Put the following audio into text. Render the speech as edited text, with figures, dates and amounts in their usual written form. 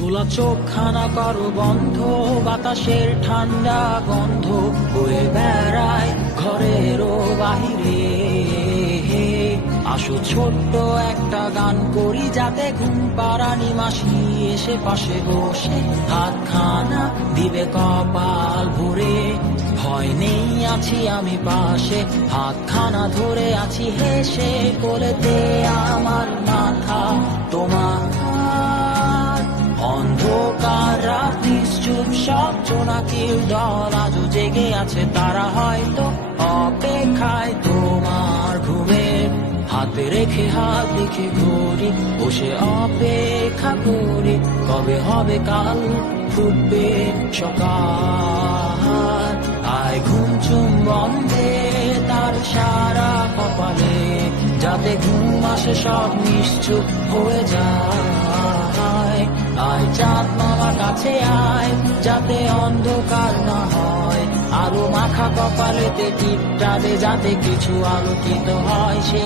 খোলা চোখখানা করো বন্ধ, বাতাসের ঠান্ডা গন্ধ বয়ে বেড়ায় ঘরেরও বাহিরে। আসো ছোট্ট একটা গান করি, যাতে ঘুম পাড়ানি মাসি এসে পাশে বসে হাতখানা দিবে কপাল ভরে। ভয় নেই, আছি আমি পাশে, হাতখানা ধরে আছি হেসে, কোলেতে আমার মাথা তোমার। অন্ধকার রাত নিশ্চুপ, সব জোনাকির দল আজও জেগে আছে, তারা হয়তো অপেক্ষায় তোমার ঘুমের। হাতে রেখে হাত দেখে ঘড়ি, বসে অপেক্ষা করি, কবে হবে কাল, ফুটবে সকাল। আয় ঘুম চুম বন্ধে তার সারা কপালে, যাতে ঘুম আসে সব নিশ্চুপ হয়ে যায়। আয় চাঁদ মামা কাছে আয়, যাতে অন্ধকার না হয়, আলো মাখা কপালেতে টিপটা দে, যাতে কিছু আলোকিত হয় সে